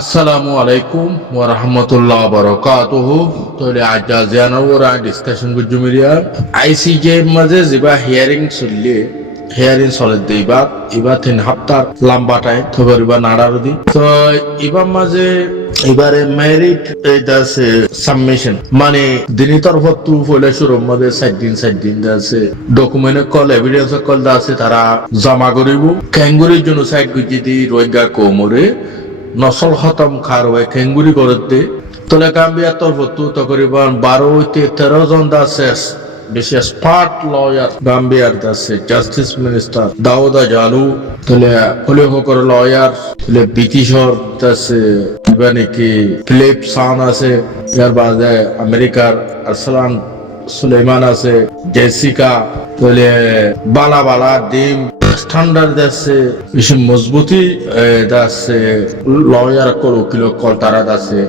আসসালামু আলাইকুম ওয়া রাহমাতুল্লাহি ওয়া বারাকাতুহু। তাহলে আজ জানাওরা ডিসকাশন গুজুমিরিয়া আইসিজে মাঝে যেবা হিয়ারিং চলে দেবা এবার 3 সপ্তাহ লম্বা টাইম থবরিবা নাড়ারদি তো এবার মাঝে এবারে মেরিট এটা আছে সাবমিশন মানে দিনই তরফ তু ফলে শুরুর মধ্যে 7 দিন আছে ডকুমেন্ট কল এভিডেন্স কল আছে তারা জমা করিব ক্যাঙ্গুরির জন্য সাইড গুজি দি রোহিঙ্গা কোমরে নসল খতম খারওয়ে খেঙ্গুরি করতে তোলে গাম্বিয়া তরফতু তকরিবান 12 হইতে 13 জন আছে বেশি স্মার্ট লয়ার গাম্বিয়ার আছে জাস্টিস মিনিস্টার দাউদা জালু তোলে হলে হকর লয়ার তোলে ব্রিটিশর আছে মানে কি ফিলিপ সান আছে ইয়ার বাদে আমেরিকার আরসালান সুলেমান আছে জেসিকা তোলে বালা বালা ডিম স্ট্যান্ডার্ড আছে বেশি মজবুতি আছে লয়ার কল উকিল কল তারা আছে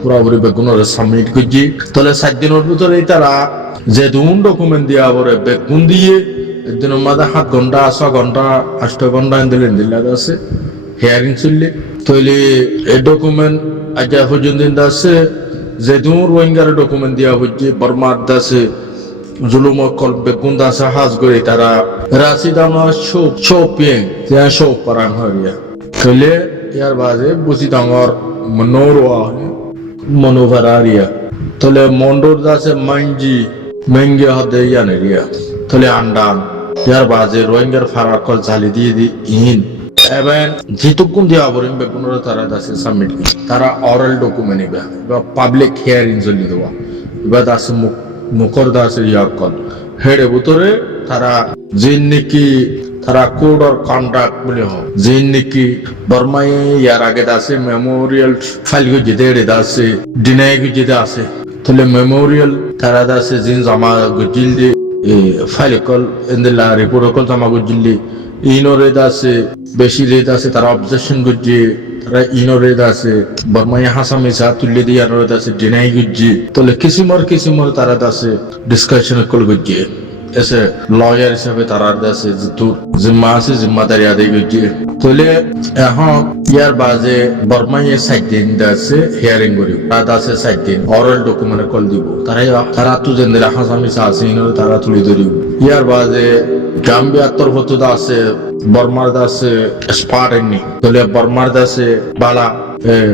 পুরাপুরি বেগুনের সাবমিট করছি তাহলে 7 দিনের ভিতরে তারা যে দুন ডকুমেন্ট দিয়া পরে বেগুন দিয়ে একদিনের মাঝে 7 ঘন্টা 6 ঘন্টা 8 ঘন্টা দিলে আছে হিয়ারিং চললে তাহলে এই ডকুমেন্ট আজ পর্যন্ত আছে যে দুন রোহিঙ্গার ডকুমেন্ট দিয়া হচ্ছে বর্মার আছে জুলুম কল বেগুন দাসা হাজ করে তারা রাশিদামা শোপিয়েন ત્યાં শো পারাং হরিয়া তাহলে ইয়ার বাজে বুঝি ডাঙর মনোরোয়া মনোভারারিয়া তাহলে মন্ডোর দাসে মাইনজি মেঙ্গে হদে ইয়ানেরিয়া তাহলে আন্ডান ইয়ার বাজে রোহিঙ্গার ফারাক কল চালি দিয়ে দি ইন এবং যেটুকুন দিয়া বরিং বেগুনের তারা দাসে সাবমিট তারা অরাল ডকুমেন্ট ইবা বা পাবলিক হিয়ারিং চলি দেওয়া এবার দাসে মুখর দাসে ইয়ার কল হেডে ভিতরে তারা জিন নাকি তারা কোড অর কন্ডাক্ট বলে হোক জিন নাকি বর্মায় ইয়ার আগে আছে মেমোরিয়াল ফাইল গুজি দেড়ে আছে ডিনাই গুজি আছে তাহলে মেমোরিয়াল তারা আছে জিন জমা গুজিল দি ফাইল কল এন্দেলা রিপোর্ট কল জমা গুজিল দি ইনোরে আছে বেশি রেদ আছে তারা অবজেকশন গুজি তারা ইনোরে আছে বর্মায় হাসামে সা তুলে দি আনোরে আছে ডিনাই গুজি তাহলে কিসিমর তারা আছে ডিসকাশন কল গুজি এসে লয়ার হিসাবে তারা আছে তোর জিম্মা আছে জিম্মাদারি আদায় করছে তাহলে এখন ইয়ার বাজে বর্মায় 7 দিন আছে হিয়ারিং করিব রাত আছে 7 দিন অরাল ডকুমেন্ট কল দিব তারা তো যেন দিলা হাসামি আছে তারা তুলে ধরিব ইয়ার বাজে গাম্বিয়ার তরফত আছে বর্মার আছে স্পার এনি তাহলে বর্মার আছে বালা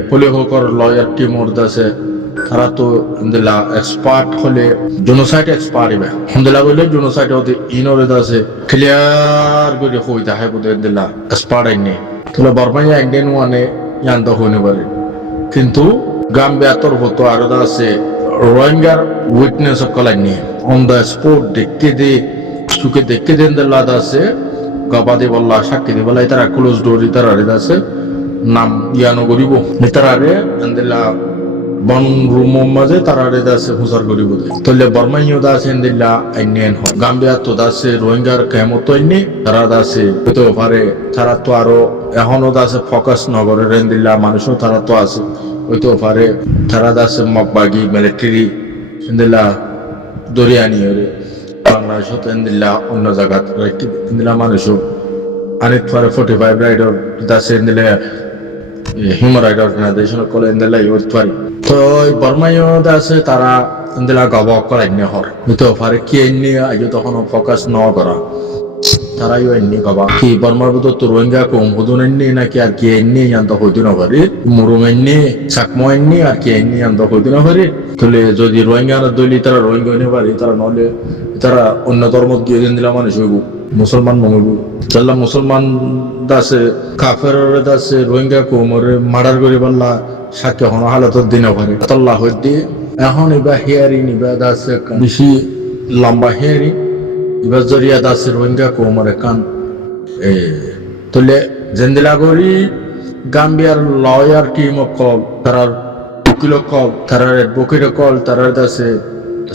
পলি হকর লয়ার টিমর আছে তারা তো ইনদিলা এক্সপার্ট হলে জেনোসাইড এক্সপার্ট ইবে ইনদিলা বলে জেনোসাইড হতে ইনরে আছে ক্লিয়ার করে হইতা হয় বলে ইনদিলা এক্সপার্ট আইনে তাহলে বর্মায় একদিন ওয়ানে ইয়ান্ত হইনে পারে কিন্তু গাম্বিয়া তরফত আরো আছে রোহিঙ্গার উইটনেস কলাইনি অন দ্য স্পট দেখতে দে সুকে দেখতে দেন দিলা আছে গবাদি বল্লা সাক্ষী দিবলা তারা ক্লোজ ডোর তারা আছে নাম ইয়ানো করিব তারারে ইনদিলা বন রুম মাঝে তারা আছে হুসার করিব তাহলে বর্মাইও আছে ইনদিল্লা আইনেন গাম্বিয়া তো আছে রোহিঙ্গার কেমত আইনে তারা আছে হইতে পারে তারা তো আরো এখনো আছে ফোকাস নগরের ইনদিল্লা মানুষও তারা তো আছে হইতে পারে তারা আছে মকবাগি মিলিটারি ইনদিল্লা দরিয়ানি হরে বাংলাদেশত ইনদিল্লা অন্য জায়গা ইনদিল্লা মানুষও আনিত পারে 45 রাইডার আছে ইনদিল্লা হিউম্যান রাইট অর্গানাইজেশন কলে ইনদিল্লা ইউথ পারে তো বর্মাইও আছে তারা ইনদিলা গব করাই নে হর হইতে পারে কি এনে আজ তখন ফোকাস ন করা তারাইও এনে গবা কি বর্মার ভিতর তো রোহিঙ্গা কম হুদুন এনে নাকি আর কি এনে জানত হইতে না পারে মুরুম এনে চাকমো এনে আর কি এনে জানত হইতে না পারে তাহলে যদি রোহিঙ্গা দলি তারা রোহিঙ্গা এনে পারে তারা নলে তারা অন্য ধর্ম গিয়ে দিলা মানুষ হইব মুসলমান মঙ্গল চাল্লা মুসলমান দাসে কাফের দাসে রোহিঙ্গা কোমরে মার্ডার করে পারলা সাক্ষী হন হালত দিন পারে আল্লাহ হইতে এখন এবার হিয়ারিং এবার আছে বেশি লম্বা হিয়ারিং এবার জরিয়া দাসে রোহিঙ্গা কোমরে কান তাহলে জেন্দিলা করি গাম্বিয়ার লয়ার টিম কল তারার উকিল কল তারার অ্যাডভোকেট কল তারার দাসে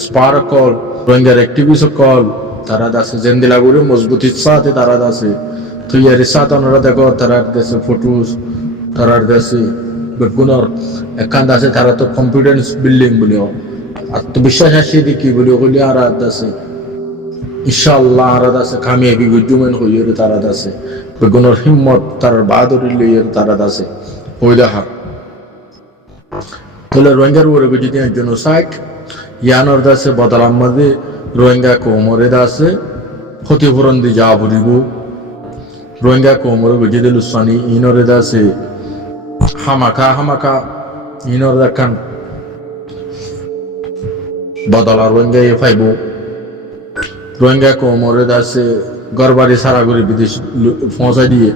স্পার কল রোহিঙ্গার অ্যাক্টিভিস্ট কল তারা আছে জেন্দিলা করি মজবুতির সাথে তারা আছে তো ইয়ার সাথে ওনারা দেখো তারার দেশে ফটোস তারার দেশে বেগুনের একান্ত আছে তারা তো কনফিডেন্স বিল্ডিং বলে আত্মবিশ্বাস আসে দেখি বলে ওগুলি আর আছে ইনশাআল্লাহ আর আছে কামিয়াবি গুজুমেন হইয়ে তারা আছে বেগুনের হিম্মত তার বাহাদুরি লইয়ে তারা আছে ওই দেখা তাহলে রোহিঙ্গার উপরে যদি একজন সাইক ইয়ানোর দাসে বদলাম মাঝে রোহিঙ্গা কোমরে দাসে ক্ষতিপূরণ দিয়ে যা বলিব রোহিঙ্গা কোমরে বুঝে দিল সানি ইনরে দাসে হামাকা ইনর দেখান বদলা রোহিঙ্গা এ ফাইব রোহিঙ্গা কোমরে দাসে গড়বাড়ি সারা করে বিদেশ পৌঁছাই দিয়ে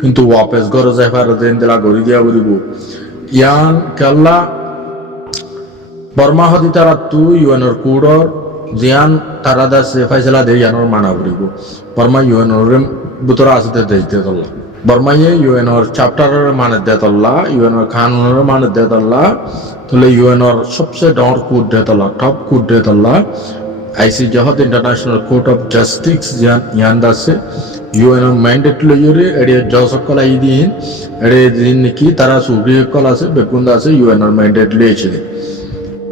কিন্তু ওয়াপেস গড় যায় ফার দেন দিলা গড়ি দিয়া বলিব ইয়ান কেল্লা বর্মা হদি তারা তু ইউএনর কুড়র জিয়ান তারা দাসে ফাইসলা দে ইয়ানর মানা বলিব বর্মা ইউএনর বুতরা আসতে দেশ দিয়ে তল্লা বর্মাইয়ে ইউএনর চ্যাপ্টারের মানে দে তল্লা ইউএনর কানুনের মানে দে তল্লা তাহলে ইউএনর সবচেয়ে ডর কুট দে তল্লা টপ কুট দে তল্লা আইসিজে হদ ইন্টারন্যাশনাল কোর্ট অফ জাস্টিস ইয়ান দাসে ইউএনর ম্যান্ডেট লইরে এড়ে জসকল আই দিন এড়ে দিন কি তারা সুগ্রিকল আছে বেকুন্দা আছে ইউএনর ম্যান্ডেট লিয়েছে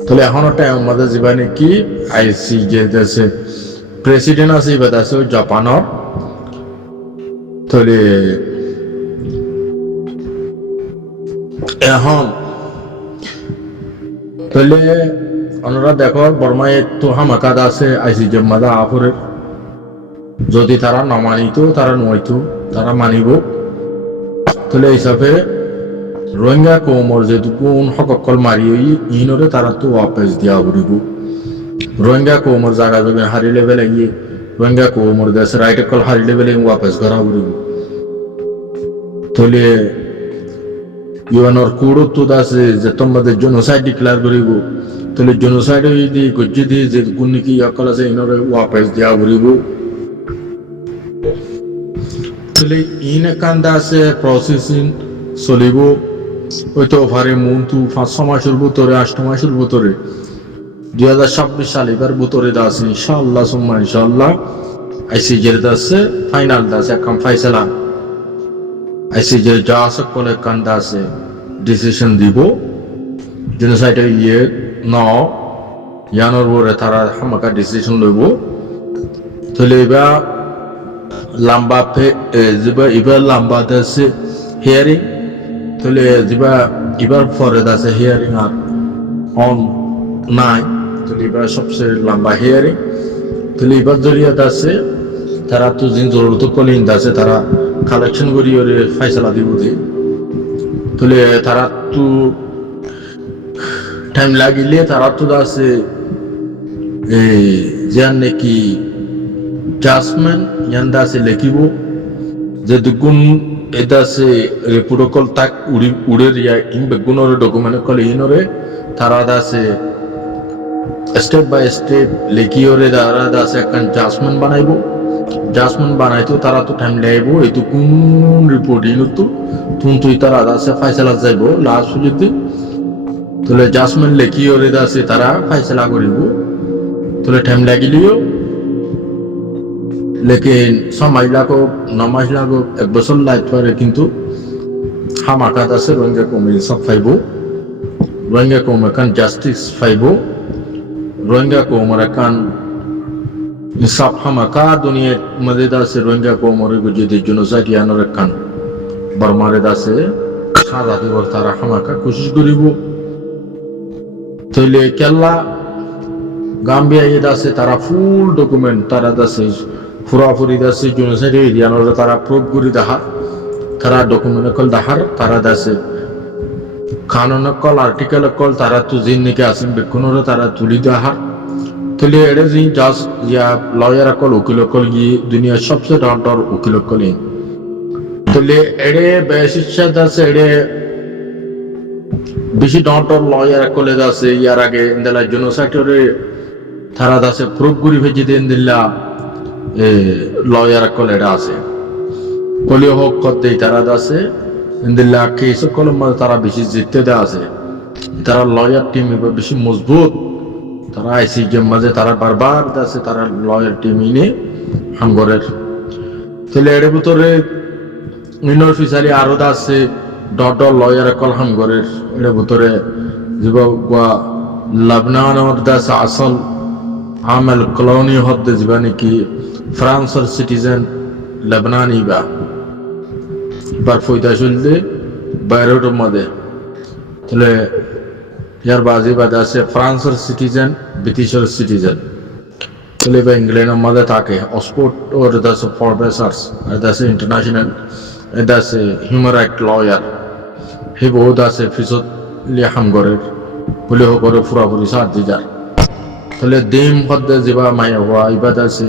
তাহলে এখনো টাইম আমাদের জীবনে কি আইসিজে দেশে প্রেসিডেন্ট আছে এবার আছে জাপানের তাহলে এখন তাহলে ওনারা দেখো বর্মায় তো হামাকাদ আছে আইসিজে মাদা আফরের যদি তারা না মানিত তারা নয়তো তারা মানিব তাহলে হিসাবে রোহিঙ্গা কোমর যেটুকু হকল মারি ইনরে তারা তো ওয়াপেস দিয়া ঘুরিব রোহিঙ্গা কোমর জায়গা জমি হারি লেভেল গিয়ে রোহিঙ্গা কোমর দেশে রাইট কল হারি লেভেলে ওয়াপেস করা ঘুরিব তাহলে ইউএনর কুড়ো তো দাসে যে তোমাদের জেনোসাইড ডিক্লেয়ার করিব তাহলে জেনোসাইড যদি গজ্জি দিয়ে যে কোন কি অকল আছে ইনরে ওয়াপেস দিয়া ঘুরিব তাহলে ইন কান্দা আছে প্রসেসিং চলিব হয়তো পারে মন্তু 5-6 মাসের ভিতরে 8 মাসের ভিতরে 2026 সাল এবার ভিতরে দাস ইনশাআল্লাহ সুম্মা ইনশাআল্লাহ আইসিজের দাসে ফাইনাল দাসে কাম ফাইসালা আইসিজের যা সকলে কান্দা আছে ডিসিশন দিব জেনোসাইড ইয়ে ন ইয়ানোর বরে তারা হামাকা ডিসিশন লইব তাহলে এবার লম্বা এবার লম্বা দাসে হিয়ারিং তাহলে এবার পরে আছে হিয়ারিং আর অন নাই তাহলে এবার সবচেয়ে লম্বা হিয়ারিং তাহলে এবার জরিয়াত আছে তারা তো জিন জরুরত কলিন আছে তারা কালেকশন করি ওরে ফাইসলা দিব যে তাহলে তারা তো টাইম লাগিলে তারা তো আছে এই যান নাকি জাজমেন্ট ইয়ান্দা আছে লিখিব যে দুগুণ এটা আছে প্রোটোকল তাক উড়ে রিয়া ইনবে গুণর ডকুমেন্ট কল ইনরে তারা আছে স্টেপ বাই স্টেপ লেখিওরে তারা আছে একটা জাজমেন্ট বানাইব জাজমেন্ট বানাইতো তারা তো টাইম লাইব এইটো কোন রিপোর্ট ইনতো তুই তারা আছে ফাইসলা যাইব লাস্ট পর্যন্ত তাহলে জাজমেন্ট লেখিওরে আছে তারা ফাইসলা করিব তাহলে টাইম লাগিলিও লেকিন সময় লাগো 9 মাস লাগো 1 বছর লাগতে পারে কিন্তু হামাকাত আছে রোহিঙ্গা কমে সব পাইব রোহিঙ্গা কমে কান জাস্টিস পাইব রোহিঙ্গা কমর কান ইনসাফ হামাকা দুনিয়ার মধ্যে আছে রোহিঙ্গা কমর যদি জেনোসাইড ইয়ানোর কান বর্মারে আছে সাদা দিব তারা হামাকা কোশিশ করিব তাহলে কেল্লা গাম্বিয়া ইয়ে আছে তারা ফুল ডকুমেন্ট তারা আছে ফুরাফুরি দাসে জেনোসাইড এরিয়ানোর তারা প্রুভ করি দেখার তারা ডকুমেন্ট কল দেখার তারা দাসে কানুন কল আর্টিকেল কল তারা তো জিন নাকি আসেন বেকুনরে তারা তুলি দেখার তাহলে এড়ে যে জাজ ইয়া লয়ার কল উকিল কল গিয়ে দুনিয়ার সবচেয়ে ডর উকিল কল তাহলে এড়ে বেশিচ্ছা দাসে এড়ে বেশি ডর লয়ার কলে দাসে ইয়ার আগে ইন্দালা জেনোসাইডরে তারা দাসে প্রুভ করি ভেজে দেন দিল্লা লয়ার কলেরা আছে কলিও হোক করতে তারা আছে ইন্দিল্লা কেস কলম তারা বেশি জিততে দেওয়া আছে তারা লয়ার টিম বেশি মজবুত তারা আইসিজে মাঝে তারা বারবার আছে তারা লয়ার টিম ইনে হামগরের তাহলে এর ভিতরে ইনর ফিসারি আরো আছে ডট লয়ার কল হামগরের এর ভিতরে জীব লবনান দাস আসল عمل كولوني هاد زباني كي فرانسر سيتيزن لبناني با بار فويدا شلده بايروت مده تله ইয়ার বাজি বাদে আছে ফ্রান্সের সিটিজেন ব্রিটিশের সিটিজেন তাহলে বা ইংল্যান্ডের মধ্যে থাকে অক্সফোর্ড ওর এটা আছে প্রফেসর্স এটা আছে ইন্টারন্যাশনাল এটা আছে হিউম্যান রাইট লয়ার সেই বহুত আছে পিছত হামগরের বলে করে ফুরাফুরি সাত দিজার তাহলে ডিম হদ্দে যেবা মাইয়া হওয়া এবার আছে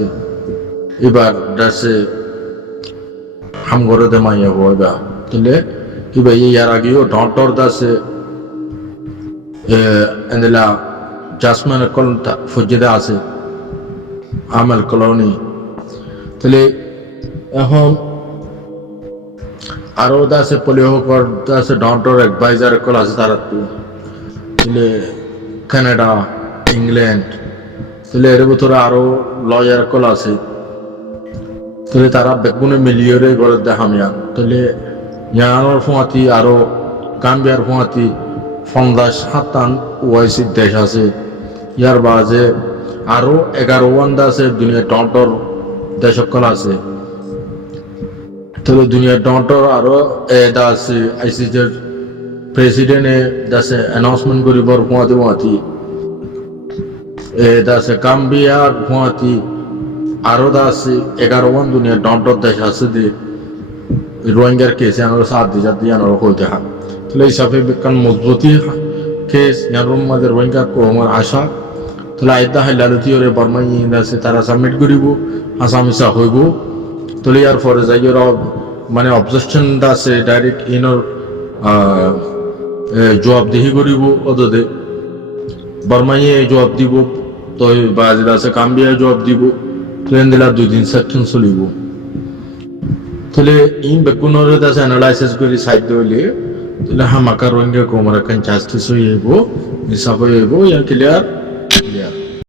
এবার আছে হামগরে দে মাইয়া হওয়া এবার তাহলে এবার ইয়ার আগেও ডটর আছে এন্দেলা জাসমান কলতা ফজদা আছে আমল কলোনি তাহলে এখন আরো আছে পলিহকর আছে ডক্টর অ্যাডভাইজার কল আছে তারা তাহলে কানাডা ইংল্যান্ড তাহলে এর ভিতরে আরো লয়ার কল আছে তাহলে তারা বেগুনে মিলিয়রে ঘরে দেখামিয়া তাহলে ইয়ানোর ফুয়াতি আরো গাম্বিয়ার ফুয়াতি 57 ওয়াইসি দেশ আছে ইয়ার বাজে আরো 11 আছে দুনিয়া ডক্টর দেশকল আছে তাহলে দুনিয়া ডক্টর আরো এটা আছে আইসিজের প্রেসিডেন্টে দাসে অ্যানাউন্সমেন্ট করিবার ফুয়াতি এটা আছে গাম্বিয়ার ফুয়াতি আরো আছে 11 দুনিয়া ডক্টর দেশ আছে যে রোহিঙ্গার কেসে আনার সাথ দিয়ে আনার হয়ে দেখা তাহলে হিসাবে কারণ মজবুতি কেস ইয়ার মাঝে রোহিঙ্গা কমার আশা তাহলে আইদা হাইলালতি ওরে বর্মাই আছে তারা সাবমিট করিব আসামিসা হইব তাহলে ইয়ার পরে যাই ওরা মানে অবজেকশনটা আছে ডাইরেক্ট ইনর জবাবদিহি করিব ওদের বর্মাইয়ে জবাব দিব তো বাজিল আছে কাম্বিয়ায় জবাব দিব ট্রেন দিলা 2 দিন সেকশন চলিব তাহলে ইন বেকুনের আছে অ্যানালাইসিস করি সাইড হইলে তাহলে হামাকা রোহিঙ্গা কোমরা কান জাস্টিস হইব হিসাব হইব ইয়া ক্লিয়ার